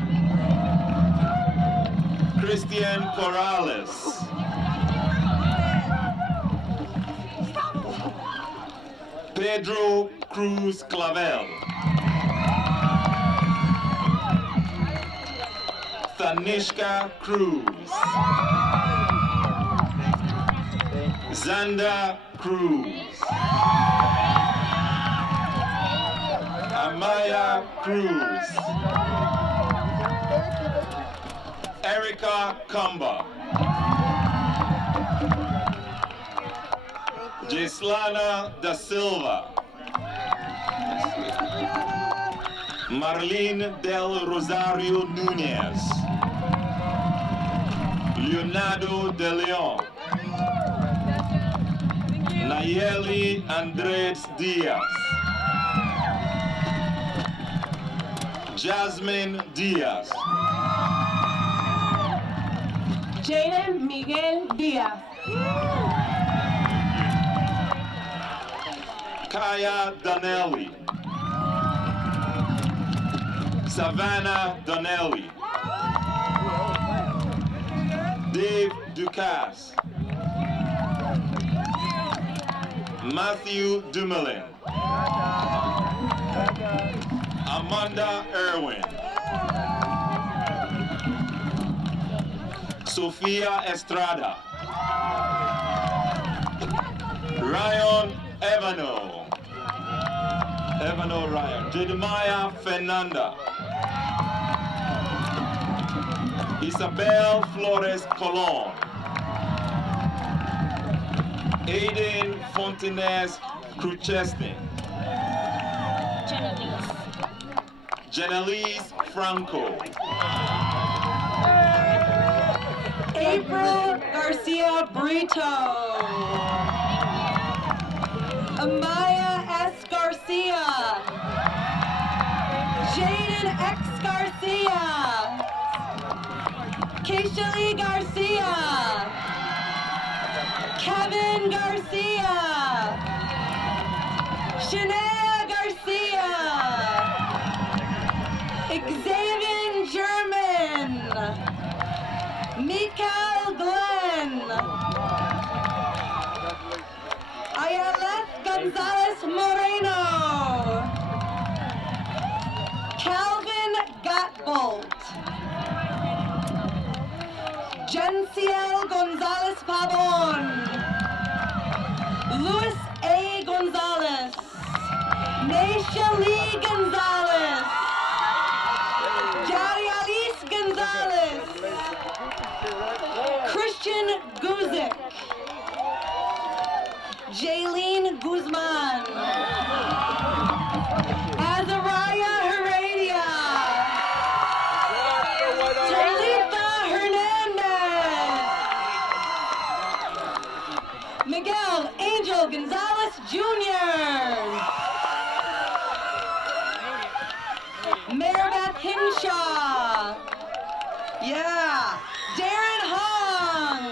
Christian Corrales. Pedro Cruz Clavel. Tanishka Cruz. Xander Cruz. Amaya Cruz. Erica Kumba. Gislana da Silva. Marlene del Rosario Nunez. Leonardo de Leon. Nayeli Andres Diaz. Jasmine Diaz. Jaden Miguel Diaz. Kaya Donnelly. Savannah Donnelly. Dave Ducasse. Matthew Dumoulin. Amanda Irwin. Sofia Estrada. Ryan Evano. Ryan. Jeremiah Fernanda. Isabel Flores Colon. Aiden Fontenez Cruchestin. Janelise Franco. April Garcia Brito. Amaya S. Garcia. Jaden X. Garcia. Keisha Lee Garcia. Kevin Garcia. Shania Garcia. Xavier German. Mikael Glenn. Ayelet Gonzalez Moreno. Calvin Gottbold. Jenciel Gonzalez Pavon. Luis A. Gonzalez. Naisha Lee Gonzalez. Jarialis Gonzalez. Christian Guzik. Jaylene Guzman. Azariah Heredia. Talitha Hernandez. Miguel Angel Gonzalez Jr. Maribeth Hinshaw. Yeah. Darren Hong.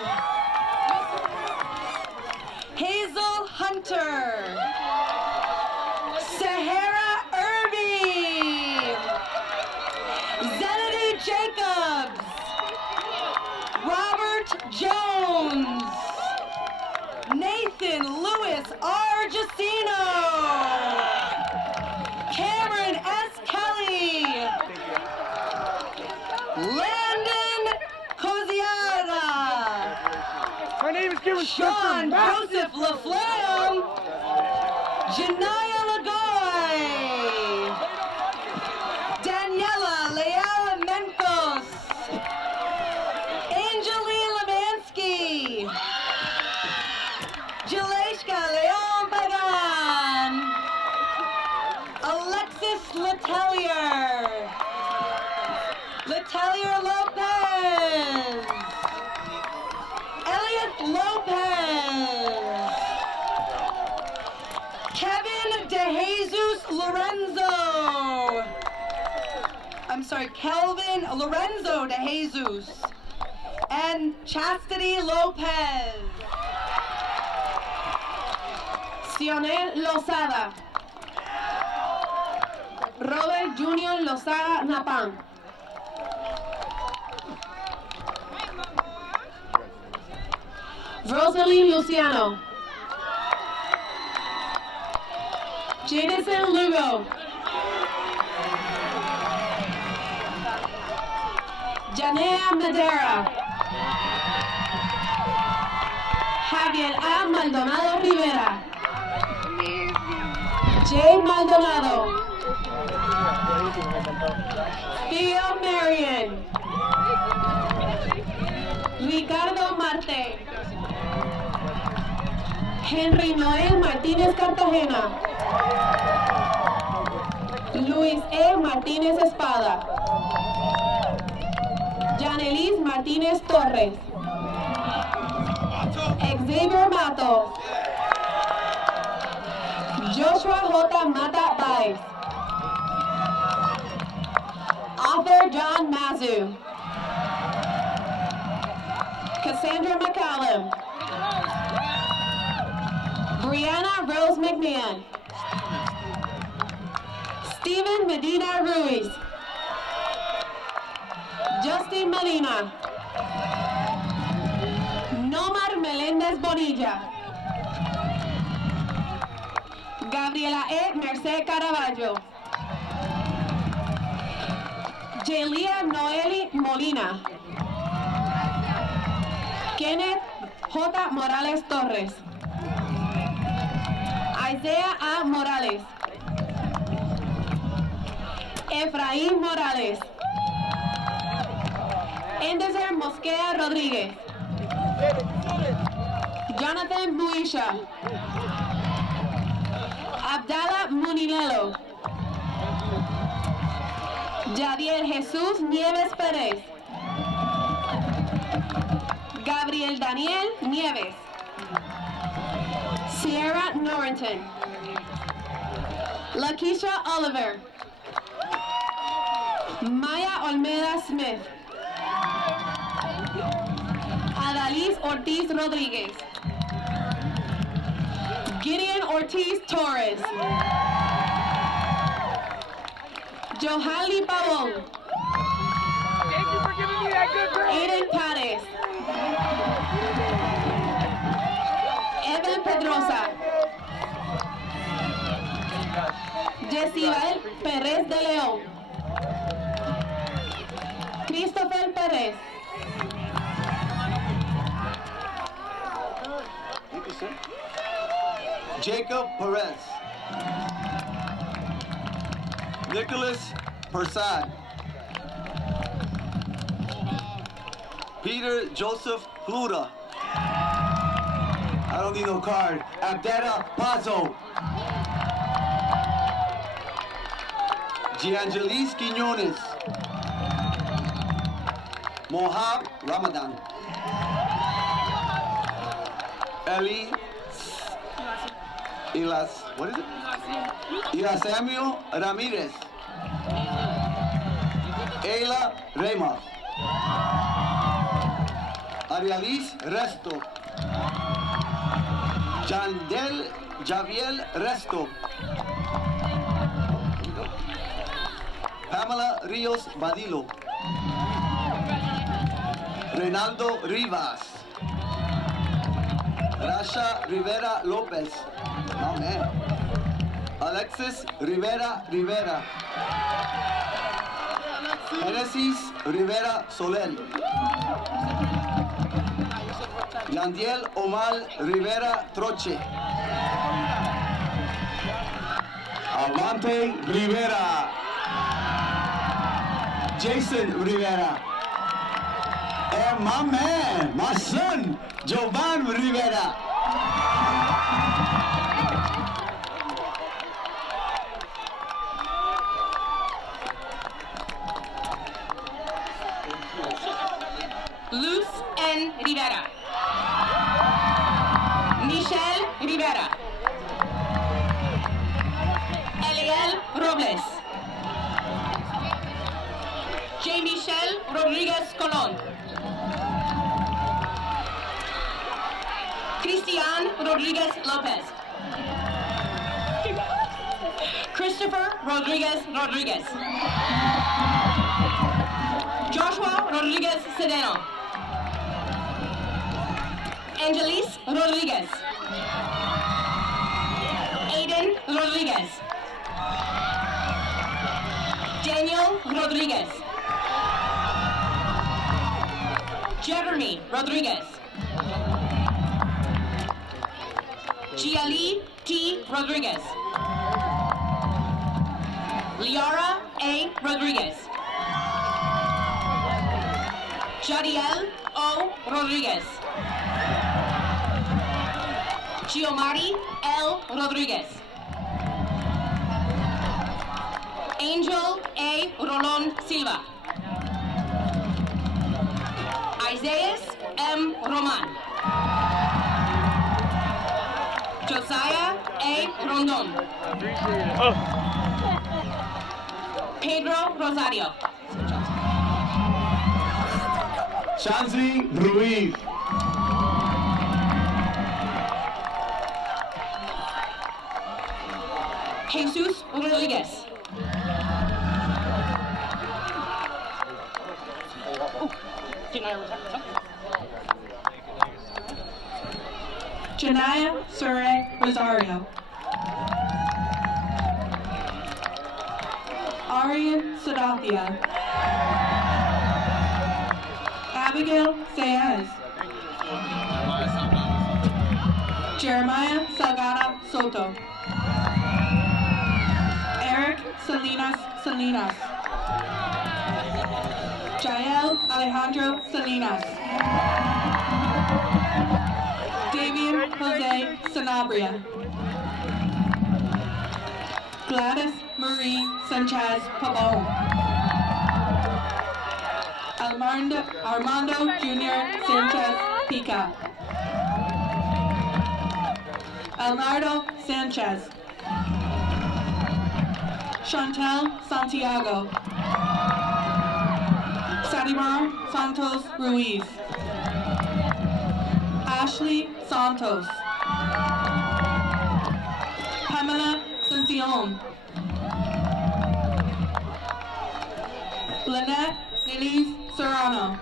Hazel Hunter. Sahara Irby. Zenedy Jacobs. Robert Jones. Nathan Lewis Argentino. Cameron S. Kelly. Landon Coziaga. My name is Kieran Sean Joseph LaFlamme. Janaya Lagoy. Daniela Leala Mencos. Angeline Lemansky. Jaleshka Leon Pagan. Alexis Letelier. Letelier Lopez. Elliot Lopez. Kevin DeJesus Lorenzo. I'm sorry, Kelvin Lorenzo DeJesus. And Chastity Lopez. Sionel Lozada. Robert Junior Lozada Napan. Rosalie Luciano. Jadison Lugo. Janea Madera. Javier A. Maldonado Rivera. Jay Maldonado. Theo Marion. Ricardo Marte. Henry Noel Martínez Cartagena. Luis E. Martínez Espada. Janelis Martínez Torres. Xavier Mato. Joshua J. Mata Baez. Author John Mazu. Cassandra McCallum. Brianna Rose McMahon. Stephen Medina Ruiz. Justin Molina. Nomar Melendez Bonilla. Gabriela E. Merced Caraballo. Jelia Noeli Molina. Kenneth J. Morales Torres. Isaiah A. Morales. Efraín Morales. Endeser Mosquea Rodríguez. Jonathan Muisha. Abdallah Munilelo. Jadiel Jesús Nieves Pérez. Gabriel Daniel Nieves. Sierra Norrington. Lakeisha Oliver. Maya Olmeda Smith. Adalys Ortiz Rodríguez. Gideon Ortiz Torres. Johali Pavon. Thank you for giving me that good grade. Aiden Pares. Evan Pedrosa. Jesiel Perez de León. Christopher Perez. Jacob Perez. Nicholas Persad. Peter Joseph Pluta. I don't need no card. Abdetta Pazo. Giangelis Quiñones. Mohab Ramadan. Eli what is it? Ilasamio Ramirez. Ayla Reyma. Arialis Resto. Jandel Javier Resto. Pamela Rios Badilo. Reynaldo Rivas. Rasha Rivera Lopez. Oh man. Alexis Rivera Rivera. Genesis Rivera Soler. Yandiel Omar Rivera Troche. Almante Rivera. Jason Rivera. And my man, my son, Jovan Rivera. Luz N. Rivera. Michelle Rivera. Eliel Robles. J. Michelle Rodriguez Colon. Cristian Rodriguez Lopez. Christopher Rodriguez Rodriguez. Joshua Rodriguez Sedeno. Angelis Rodriguez. Aiden Rodriguez. Daniel Rodriguez. Jeremy Rodriguez. Giali T. Rodriguez. Liara A. Rodriguez. Jadiel O. Rodriguez. Giomari L. Rodriguez. Angel A. Rolon Silva. Isaias M. Roman. Josiah A. Rondon. Pedro Rosario. Shanzi Ruiz. Jesus Rodriguez. Janaya Sure Rosario. Arian Sadathia. Abigail Saez. Jeremiah Salgado Soto. Eric Salinas. Jael Alejandro Salinas. Davian Jose Sanabria. Gladys Marie Sanchez Pabon. Armando Jr. Sanchez Pica. Elnardo Sanchez. Chantel Santiago. Sadimar Santos Ruiz. Ashley Santos. Sion. Lynette Elise Serrano.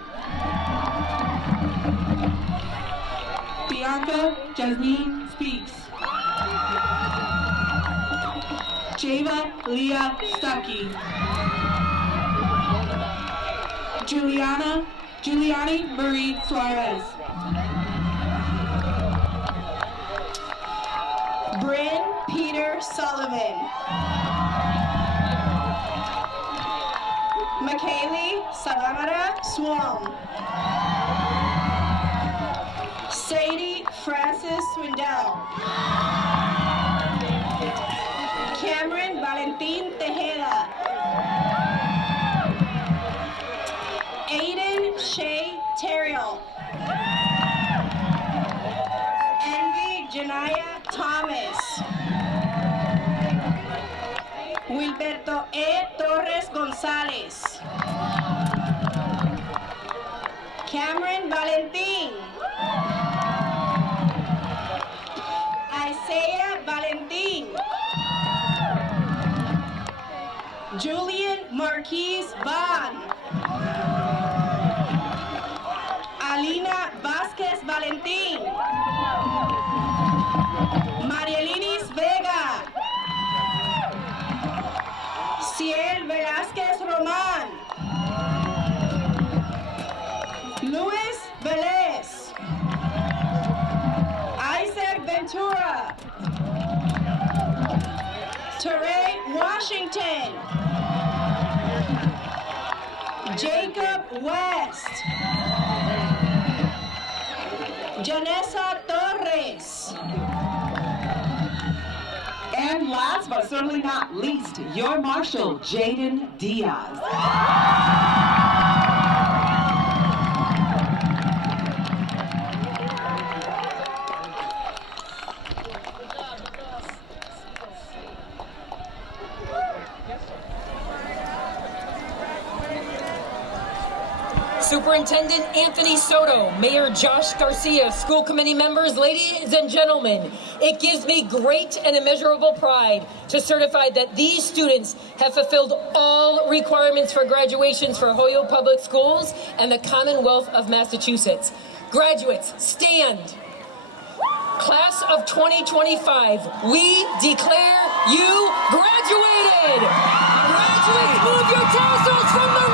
Bianca Jasmine Speaks. Java Leah Stuckey. Giuliani Marie Suarez. Bryn Peter Sullivan. Michaeli Savamara Swam. Sadie Francis Swindell. Cameron Valentin Tejeda. Aiden Shea Terriel. Envy Janaya Thomas. Wilberto E. Torres Gonzalez. Cameron Valentin. Isaiah Valentin. Julian Marquise Van. Alina Vasquez Valentin. Marielinis Vega. Ciel Velázquez Román. Luis Velez. Isaac Ventura. Teray Washington. Jacob West. Janessa Torres. And last but certainly not least, your marshal, Jaden Diaz. Superintendent Anthony Soto, Mayor Josh Garcia, school committee members, ladies and gentlemen, it gives me great and immeasurable pride to certify that these students have fulfilled all requirements for graduations for Holyoke Public Schools and the Commonwealth of Massachusetts. Graduates, stand. Class of 2025, we declare you graduated. Graduates, move your tassels from the